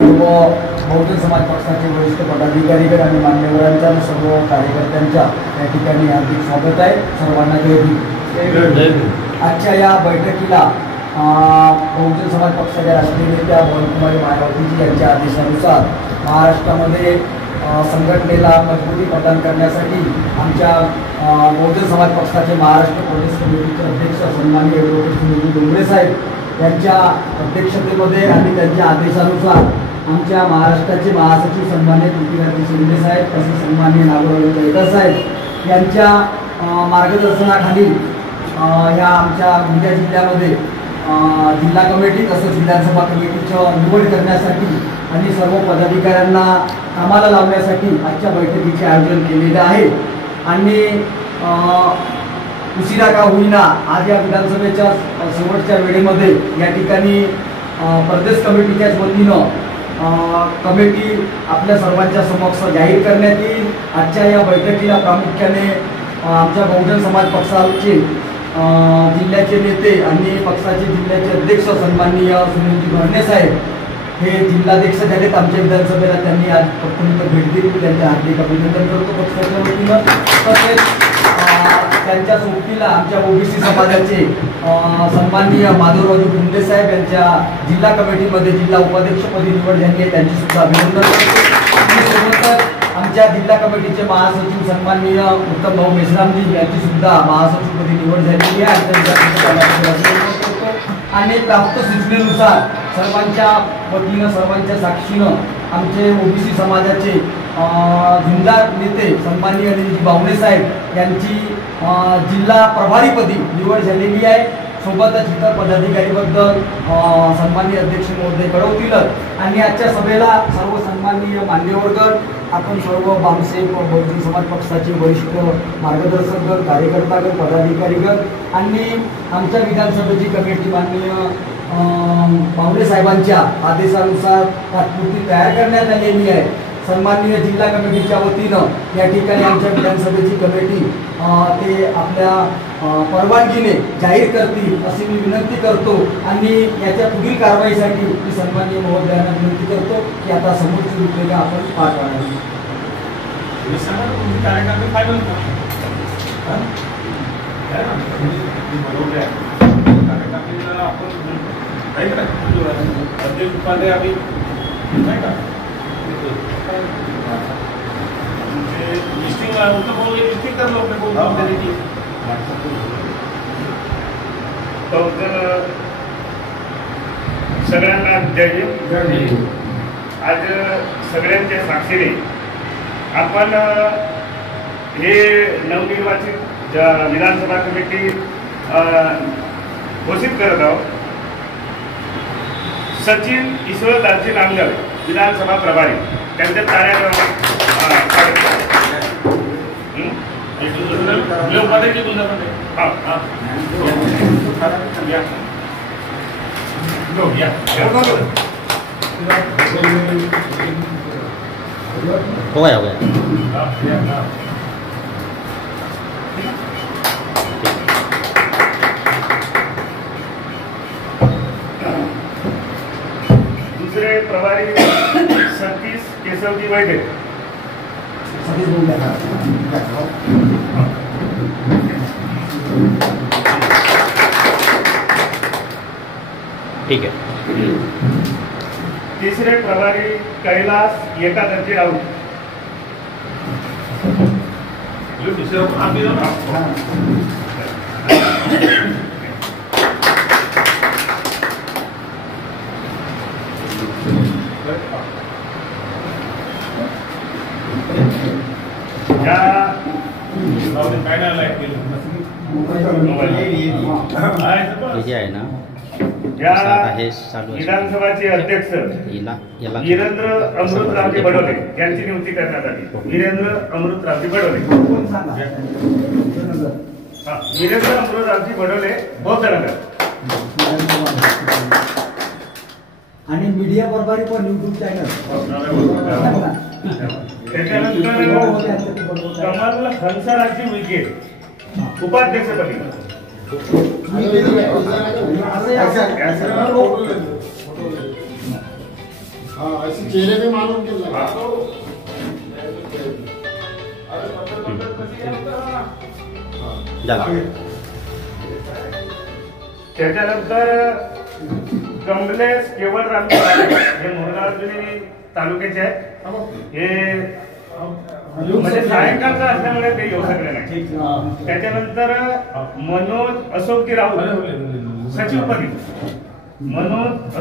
बहुजन समाज पक्षाचे वरिष्ठ पदाधिकारीगण आणि मान्यवरांच्या सर्व कार्यकर्त्यांच्या या ठिकाणी हार्दिक स्वागत आहे. सर्वांना जय भीम. आजच्या या बैठकीला बहुजन समाज पक्षाच्या राष्ट्रीय नेत्या बळकुमारी मायावतीजी यांच्या आदेशानुसार महाराष्ट्रामध्ये संघटनेला मजबूती प्रदान करण्यासाठी आमच्या बहुजन समाज पक्षाचे महाराष्ट्र प्रदेश कमिटीचे अध्यक्ष सन्माननीय ॲडव्होकेट सुनील डोंगरे साहेब यांच्या अध्यक्षतेमध्ये आणि त्यांच्या आदेशानुसार आमच्या महाराष्ट्राचे महासचिव सन्माननीय पृथ्वीराज शिंदे साहेब तसेच सन्माननीय नागोराव जयकर साहेब यांच्या मार्गदर्शनाखाली ह्या आमच्या गोंदिया जिल्ह्यामध्ये जिल्हा कमिटी तसंच विधानसभा कमिटीचं निवड करण्यासाठी आणि सर्व पदाधिकाऱ्यांना कामाला लावण्यासाठी आजच्या बैठकीचे आयोजन केलेले आहे. आणि उशिरा का होईना आज या विधानसभेच्या शेवटच्या वेळेमध्ये या ठिकाणी प्रदेश कमिटीच्याच वतीनं कमिटी आपल्या सर्वांच्या समक्ष जाहीर करण्यात येईल. आजच्या या बैठकीला प्रामुख्याने आमच्या बहुजन समाज पक्षाचे जिल्ह्याचे नेते आणि पक्षाचे जिल्ह्याचे अध्यक्ष सन्माननीय सुनीलजी भरणे साहेब हे जिल्हाध्यक्ष झालेत आमच्या विधानसभेला. त्यांनी आज प्रथम भेट दिली. त्यांचे हार्दिक अभिनंदन करतो पक्षाच्या वतीनं. तसेच त्यांच्या सोबतीला आमच्या ओबीसी समाजाचे सन्माननीय माधवरावजी गुंडे साहेब यांच्या जिल्हा कमिटीमध्ये जिल्हा उपाध्यक्षपदी निवड झाली आहे. त्यांची सुद्धा अभिनंदन करतो. आणि सोबतच आमच्या जिल्हा कमिटीचे महासचिव सन्माननीय उत्तम भाऊ मेश्रामजी यांची सुद्धा महासचिवपदी निवड झालेली आहे. आणि प्राप्त सूचनेनुसार सर्वांच्या वतीनं सर्वांच्या साक्षीनं आमचे ओबीसी समाजाचे झुंजार नेते सन्माननीय अनिलजी बावणे साहेब यांची जिल्हा प्रभारीपदी निवड झालेली आहे. सोबतच इतर पदाधिकारीबद्दल सन्माननीय अध्यक्ष महोदय कळवतीलच. आणि आजच्या सभेला सर्व सन्माननीय मान्यवरगण आपण सर्व बामसेफ बहुजन समाज पक्षाचे वरिष्ठ मार्गदर्शकगण कार्यकर्तागण पदाधिकारीगण आणि आमच्या विधानसभेची कमिटी माननीय बावणे साहेबांच्या आदेशानुसार तात्पुरती तयार करण्यात आलेली आहे. सन्माननीय जिल्हा कमिटीच्या वतीनं या ठिकाणी आमच्या विधानसभेची कमिटी ते आपल्या परवानगीने जाहीर करतील अशी मी विनंती करतो. आणि याच्या पुढील कारवाईसाठी मी सन्माननीय महोदयांना विनंती करतो की आता समोरची रूपरेखा आपण पार पाडावी. सगळ्यांना जय भीम. आज सगळ्यांच्या साक्षीने आपण हे नवनिर्वाचित विधानसभा कमिटी घोषित करत आहोत. सचिन ईश्वरदासजी नांदगाव विधानसभा प्रभारी त्यांच्या हो गया. दूसरे प्रभारी सतीश केशवजी वैद्य. ठीक है. तीसरे प्रभारी कैलाश एकादशी राऊत. आहे ना विधानसभाचे अध्यक्ष वीरेंद्र अमृतरावजी बडोले यांची नियुक्ती करण्यात आली. वीरेंद्र अमृतरावजी बडोले. वीरेंद्र अमृतरावजी बडोले बौद्धनगर. आणि मीडिया प्रभारी पण यूट्यूब चॅनल. त्याच्यानंतर कमल हंसराजी विखे उपाध्यक्षपदी. हाँ ऐसे चेहरे पे मालूम चल रहा है। झाला त्याच्यानंतर कमलेश केवळ रामजी हे मोरगाव तालुक्याचे आहेत. हे म्हणजे सायंकाळचं असल्यामुळे ते येऊ शकले नाही. त्याच्यानंतर मनोज अशोकजी राऊत सचिवपदी मनोज